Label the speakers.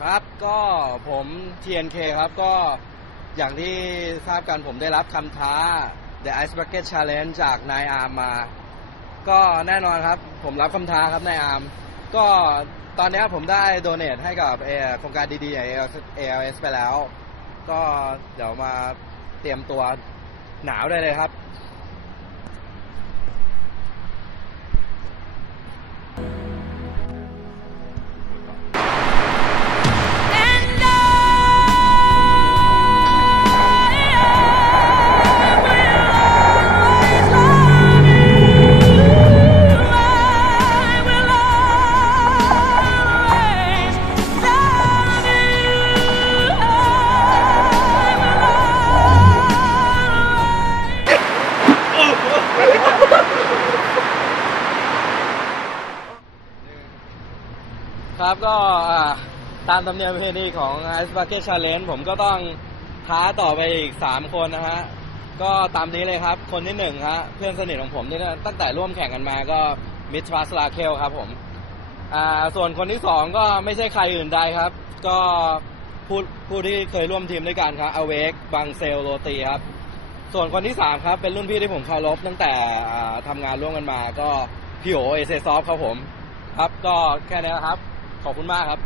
Speaker 1: ครับก็ผม TNK ครับก็อย่างที่ทราบกันผมได้รับคำท้า The Ice Bucket Challenge จากนายอาร์มมา ก็แน่นอนครับ ผมรับคำท้าครับนายอาร์มก็ตอนนี้ผมได้โดเนทให้กับโครงการดีๆ ALS ไปแล้ว ก็เดี๋ยวมาเตรียมตัวหนาวได้เลยครับ ครับก็ตามธรรมเนียมประเพณีของ Ice Bucket Challenge ผมก็ต้องท้าต่อไปอีก 3 คนนะฮะ ก็ตามนี้เลยครับ คนที่หนึ่งฮะเพื่อนสนิทของผมที่ตั้งแต่ร่วมแข่งกันมาก็มิทรัสลาเคลครับผมอ่าส่วนคนที่สองก็ไม่ใช่ใครอื่นใดครับ ก็ผู้ผู้ที่เคยร่วมทีมด้วยกันครับอเวกบังเซลโรตีครับ ส่วนคนที่สามครับเป็นรุ่นพี่ที่ผมเคารพตั้งแต่อ่าทำงานร่วมกันมา ก็พี่โอเอเซซอฟครับผม ครับก็แค่นี้ครับ ขอบคุณมากครับ